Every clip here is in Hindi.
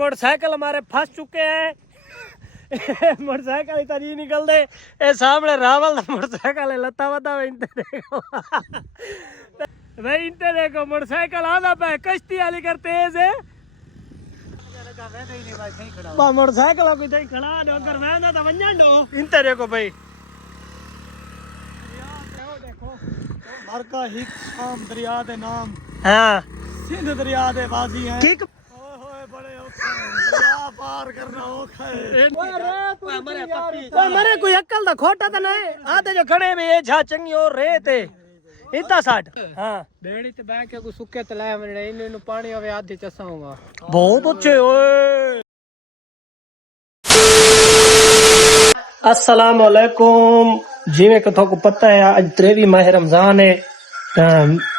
मोटरसाइकिल हमारे फंस चुके हैं। मोटरसाइकिल इतना नहीं निकल दे। ए सामने रावल मोटरसाइकिल है लता वता भाई इनते देखो मोटरसाइकिल आना पे कश्ती वाली कर तेज है। मोटरसाइकिल कोई दही खड़ा दो अगर मैं ना तो वंजन दो इनते देखो भाई। देखो मर का ही शाम दरिया दे नाम। हाँ सिंध दरिया दे बाजी है। बड़े दरिया पार करना मरे कोई अक्ल दा खोटा तो नहीं आते जो खड़े में ये झा चंगी और रेत है इतना साठ। हाँ बेड़ी ते बैठ के को सुके तलाए में इन पानी आवे आधे चसाऊंगा बहुत अच्छे ओए। अस्सलाम वालेकुम। जिवें कि थोको पता है आज 23 माह रमजान है।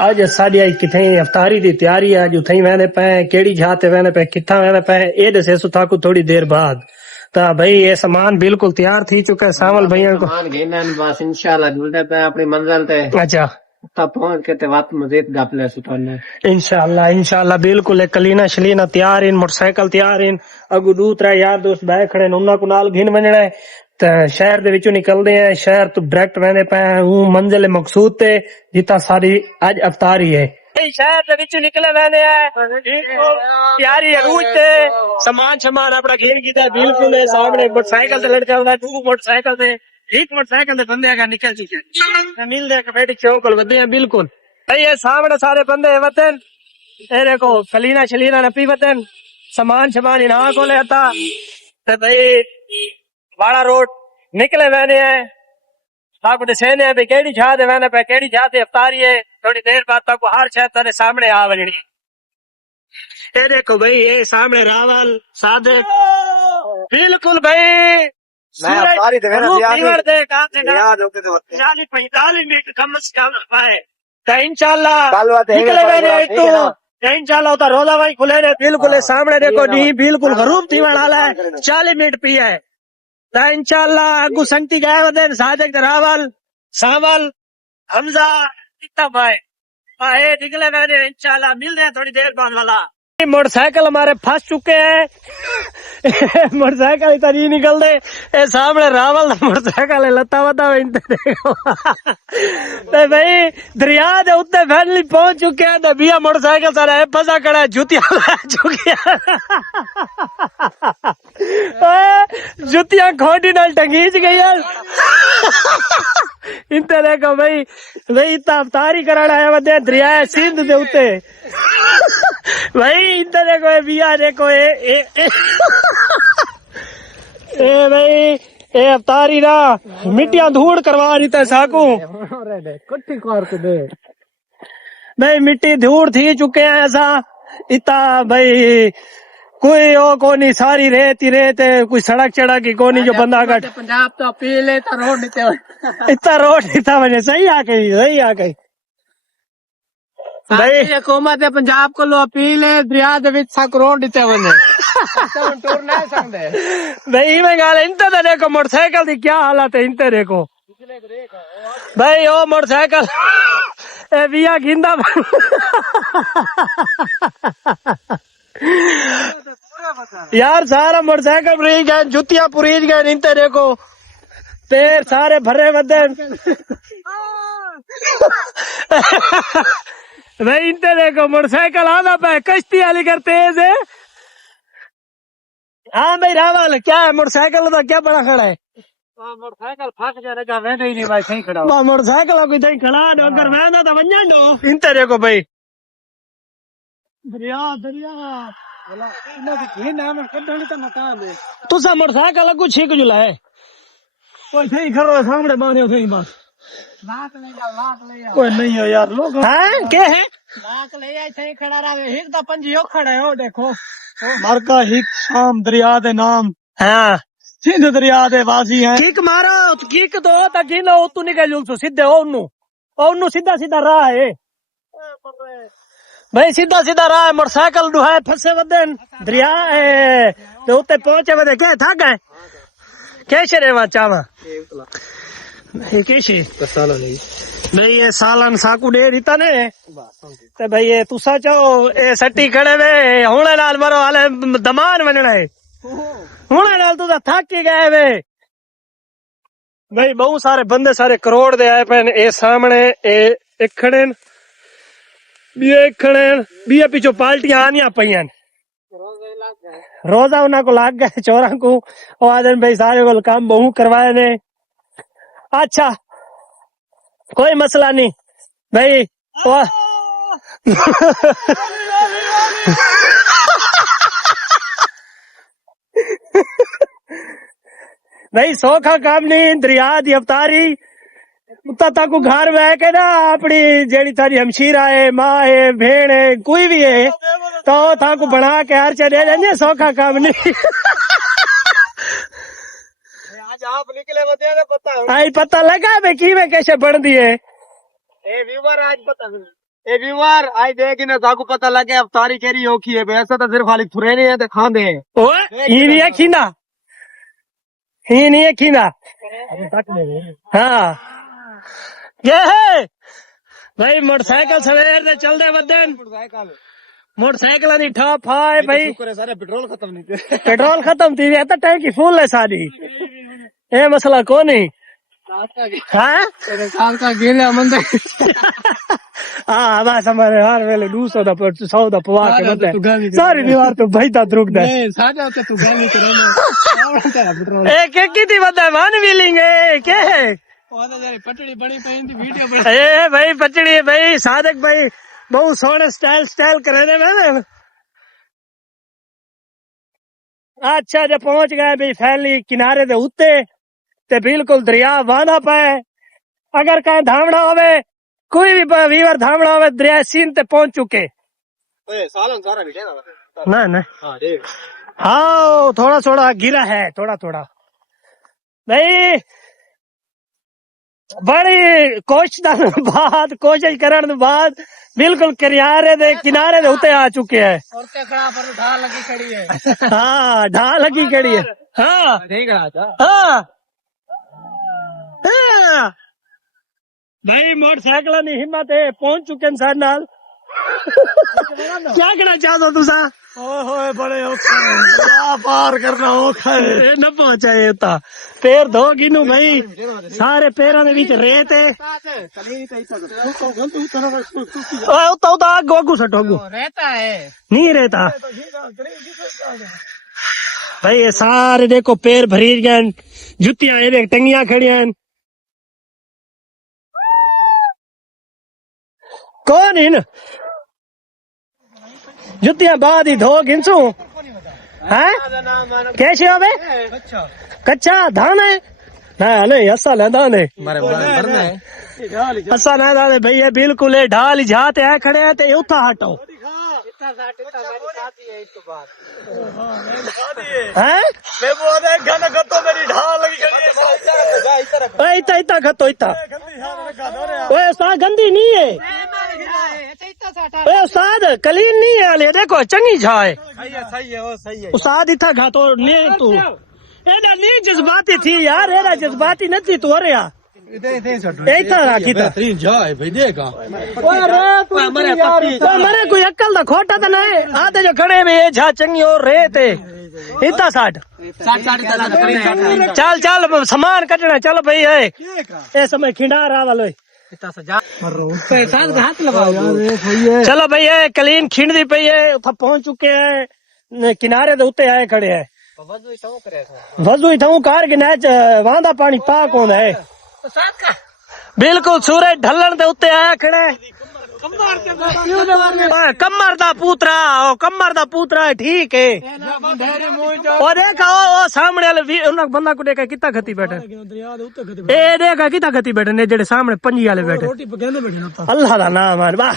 आज साड़ी आई किथे अफ्तारी दी तैयारी है। आज उथई वेने पे केड़ी जाते वेने पे किथा वेने पे ए दसे सुथा को थोड़ी देर बाद ता भाई ये सामान बिल्कुल तैयार थी चुका है। सावल भैया को सामान घेना बस इंशाल्लाह जुलदे पे अपनी मंजिल ते। अच्छा तब पहुंच के ते बात मजीद गप ले सुथाने इंशाल्लाह इंशाल्लाह बिल्कुल। कलीना शलीना तैयार इन मोटरसाइकिल तैयार इन अगू दूसरा यार दोस्त बैठ खड़े उन्ना को नाल घिन वजना है। शहर दे विचों निकलदे हैं शहर तो डायरेक्ट वेंदे पे मंजिल मकसूद ते जिता सारी आज अफ्तारी है। शहर दे विचों निकले वेंदे हैं तैयारी अरूज ते सामान सामान अपना घेर कीता बिल्कुल है। सामने मोटरसाइकिल ते लड़ जांदा तू मोटरसाइकिल ते एक मोटरसाइकिल ते बंदे का निकल चुके मिल दे के बैठ चौकल बंदे हैं बिल्कुल भाई। ये सामने सारे बंदे वतन ए देखो कलीना शलीना नपी वतन सामान सामान इना को लेता ते भाई वाड़ा रोड निकले वेने हैं। आपको दसेने है केड़ी छा दे वेने पे केड़ी छा दे अफ्तारी है। थोड़ी देर बाद तक हर शहर तेरे सामने आ वजनी। ये देखो भाई ये सामने रावल सादिक बिल्कुल भाई 45 मिनट कम से कम है इंशाल्लाह निकले वेने तो इंशाल्लाह उधर रोजा भाई खुले ने बिल्कुल सामने देखो नी बिल्कुल गरूब थी वाला है 40 मिनट पी है इंशाल्लाह अगू संगती गए वदन सादिक रावल सावल हमजा इतना भाई आए निकले मैंने इंशाल्लाह मिल रहे हैं थोड़ी देर बाद वाला। मोटरसाइकिल हमारे फंस चुके हैं। मोटरसाइकिल इतना नहीं निकल दे। ए सामने रावल मोटरसाइकिल है लता वता भाई दरिया दे उत्ते फैमिली पहुंच चुके हैं तो भैया मोटरसाइकिल सारा फंसा खड़ा है जुतियां जुतियां खोटी नाल टंगीच गई यार। इनते देखो भाई भाई इतना अवतारी कराना है वदे दरिया सिंध दे उत्ते भाई इनते देखो भैया देखो ए भाई ए अवतारी ना मिट्टियां धूड़ करवा रही था साकू कट्ठी कार के दे भाई मिट्टी धूड़ थी चुके हैं ऐसा इतना भाई कोई ओ कोनी सारी रेत ही रेत है कोई सड़क चढ़ा की कोनी जो बंदा कट पंजाब तो अपील है रोड इतना रोड इतना वजह सही आ गई भाई हुकूमत पंजाब को लो अपील है दरिया दे विच सक रोड इते वने टूर नहीं सकदे भाई मैं गाल इनते तो देखो मोटरसाइकिल दी क्या हालत है इनते देखो भाई ओ मोटरसाइकिल ए बिया गिंदा यार सारा मोटरसाइकिल पुरीज गए जुतियां पुरीज गए इनते देखो पैर सारे भरे वदे भाई इनते देखो मोटरसाइकिल आना पे कश्ती वाली कर तेज है। हाँ भाई रावल क्या है मोटरसाइकिल का क्या बड़ा खड़ा है। मोटरसाइकिल फंस जाएगा मैं नहीं भाई सही खड़ा मोटरसाइकिल कोई सही खड़ा दो अगर मैं ना तो वंजन दो इनते देखो भाई दरिया दरिया तुसा मोटरसाइकिल अगू छीक जुला है कोई सही खड़ो सामने मारे सही बस कोई नहीं हो यार लोग हैं क्या है लाख ले आई सही खड़ा रहा हिक दा पंजियो खड़े हो देखो मर का हिक शाम दरिया दे नाम। हाँ सिंध दरिया दे बाजी है किक मारो किक दो ता गिनो तू निकल जुल सीधे ओनु सीधा सीधा राह है भाई सीधा सीधा राह है। मोटरसाइकिल दुहाए फंसे वदन दरिया है तो उत्ते पहुंचे वदे क्या था गए कैसे रे वहां चावा कैसे भाई ये सालन साकू दे दिता ने ते भाई ये तुसा चाहो ए सट्टी खड़े वे हुणे नाल मरो हाले दमान वणना है हुणे नाल तुसा थक के गए वे भाई बहुत सारे बंदे सारे करोड़ दे आए पे ए सामने ए एक खड़े बी पिछो पार्टियां आनिया पईयां रोजा उन्हां को लाग गए चोरा को आदन भाई सारे को काम बहु करवाए ने अच्छा कोई मसला नहीं भाई भाई सौखा काम नहीं दरिया दी अवतारी उता ताकू घर में के ना अपनी जेड़ी थारी हमशीरा है माँ है भेड़ है कोई भी है तो ताकू बना के हर चले जाए सौखा काम नहीं आज आप निकले बताया पता आई पता लगा भाई की में कैसे बन दी है ए व्यूवर आज पता ए व्यूवर आज देख ना ताकू पता लगे अब तारी केरी औखी है वैसे तो सिर्फ खाली थुरे नहीं है तो खांदे हैं ओए ये नहीं है खीना ये नहीं है खीना हाँ ये है भाई मोटरसाइकिल सवेर दे चल दे वदन मोटरसाइकिल नहीं ठप है भाई सारे पेट्रोल खत्म नहीं थे पेट्रोल खत्म थी तो टैंक की फुल है सारी ये मसला कौन है हाँ का गेले मंदे हाँ बस हमारे हर वेले 200 दा 100 दा पवा के बंदे सारी दीवार तो भाई ता रुक दे साजा तो तू गाली करे ए के किती बंदा मान व्हीलिंग है के है पटड़ी बड़ी पहन दी वीडियो बना ए भाई पटड़ी भाई सादक भाई बहुत सोहने स्टाइल करे ने मैंने अच्छा जब पहुंच गए भाई फैली किनारे दे उत्ते ते बिल्कुल दरिया वाना पे अगर कहीं धामना होवे कोई भी वीवर धामना होवे दरिया सीन ते पहुंच चुके सालन सारा वीडियो ना ना हां देख हाँ थोड़ा थोड़ा गिरा है थोड़ा थोड़ा भाई बड़ी कोशिश करने बाद बिल्कुल किनारे दे उते आ चुके हैं और क्या खड़ा पर ढाल लगी खड़ी है हाँ ढाल लगी खड़ी है हाँ ठीक है हाँ हाँ भाई मोटरसाइकिल की हिम्मत है पहुंच चुके इंसान नाल क्या कहना चाहते तुसा ओए बड़े औखा पार करना औखा है न पहुंचाए पैर धो गिनू भाई सारे पैरों के बीच रेत है उता अगू सटो अगू रहता है नहीं रहता भाई ये सारे देखो पैर भरी गए जुतियां ये देख टंगियां खड़ी हैं कौन इन जुतियां बाद ही धो गिनसू हैं कैसे आवे कच्चा धान है ना नहीं असा ना धान है असा ना धान है भैया बिल्कुल है ढाल जाते है खड़े हैं तो उठा हटो हैं मैं बोल रहा घन गत्तो मेरी ढाल लगी खड़ी है इतना खतो इतना ओए उस्ताद गंदी नहीं है ओए उस्ताद कलीन नहीं है ले देखो चंगी छाए सही है वो सही है उस्ताद इतना खातो नहीं तू एना नहीं जज्बाती थी यार एना जज्बाती नहीं थी तू अरे यार इतना राखी था भाई देखा मरे कोई अक्ल दा खोटा तो नहीं आते जो खड़े में ये झा चंगी और रेत इतना 60 चल चल सामान कटना चल भाई है ये समय खिंडा रहा वालो हाथ लगाओ चलो भाई है कलीन खिंड दी पई है पहुंच चुके हैं किनारे दे उत्ते आए खड़े है वजू इथाऊ कार के नाच वांदा पानी पाक होना है बिल्कुल सूरज ढलन दे उत्ते आया खड़े कमर दा पूतरा है ठीक है और देखा वो सामने वाले उन बंदा को देखा कितना खती बैठे ए देखा कितना खती बैठे ने जेड़े सामने पंजी वाले बैठे अल्लाह दा नाम है वाह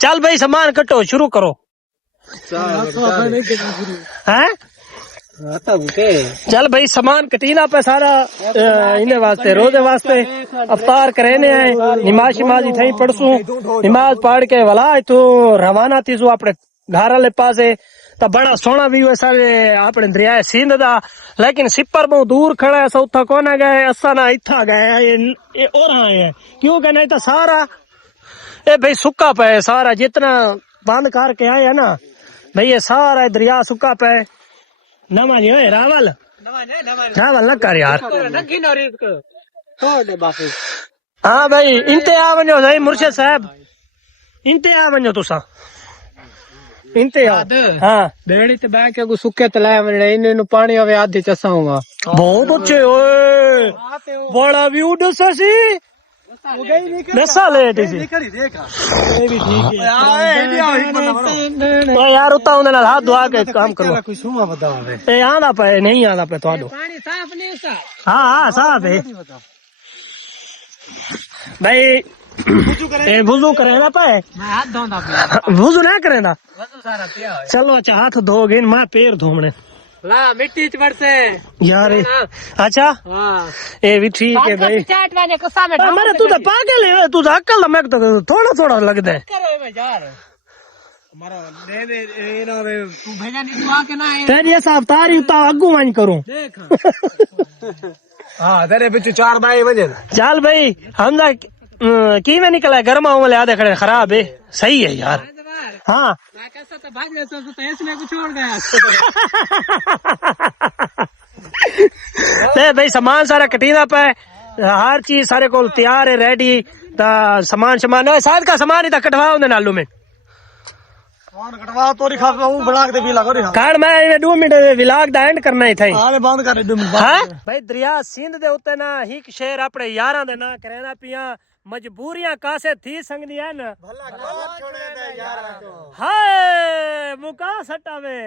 चल भाई सामान कटो शुरू करो हैं चल भाई सामान कटीना पे सारा इन्हें वास्ते रोजे वास्ते अफ्तार करेने आए नमाज शिमाज थी पढ़सू नमाज पढ़ के वाला तू रवाना थी अपने घर वाले पासे तो बड़ा सोहना व्यू है सारे अपने दरिया सिंध दा। लेकिन सिपर बहुत दूर खड़ा है, सौथा कोना गए, असा ना इथा गए, ये और आए हैं क्यों कहना तो सारा ये भाई सुक्का पे है सारा, जितना बंद करके आए है ना भाई ये सारा दरिया सुक्का पे। नवा जी है रावल रावल न कर यार। हाँ भाई इनते आ वञो सही मुर्शिद साहब, इनते आ वञो तुसा इनते आओ। हाँ बेड़ी ते बैठ के सुके तलाए वने इन पानी आवे आधी चसाऊंगा। बहुत अच्छे ओए बड़ा व्यू दसा सी दसा लेट सी यार उता उन्हें हाथ धोआ के काम करो। ए आंदा पे नहीं आंदा पे तो पानी साफ नहीं सा। हाँ हाँ साफ है भाई। ए वुजू करे ना पाए, मैं हाथ धोंदा पे वुजू ना करे ना। वजू सारा पिया है। चलो अच्छा हाथ धोगे मैं पैर धोमने ला मिट्टी च बरसे यार अच्छा हां ये भी ठीक है भाई। चाट वाले गुस्सा में मेरे तू तो पागल है, तू तो अक्ल मैं तो थोड़ा थोड़ा लगता है करो मैं यार हमारा दे दे ए ना वे तू भेजा नहीं तू आके ना तेरी ऐसा अवतार ही उता अगू मान करूं देख। हां तेरे पीछे 4 बाई बजे चल भाई हम ना की में निकला गर्मा उमले आधे खड़े खराब है। सही है यार। हाँ मैं कैसा तो भाग गया तो इसने कुछ छोड़ गया। ले भाई सामान सारा कटीना पे, हर चीज सारे को तैयार है रेडी। सामान सामान शायद का सामान ही था कटवा उन्हें नालू में कटवा तो रिखा हूं बना के भी लगो रिहा कार्ड मैं 2 मिनट विलाग दा एंड करना ही था। हां बंद कर 2 मिनट हां भाई दरिया सिंध दे उत्ते ना हिक शहर अपने यारां दे ना करेना पिया मजबूरियां कासे थी संगदी है ना भला छोड़े दे यारां तो हाय मुका सटावे।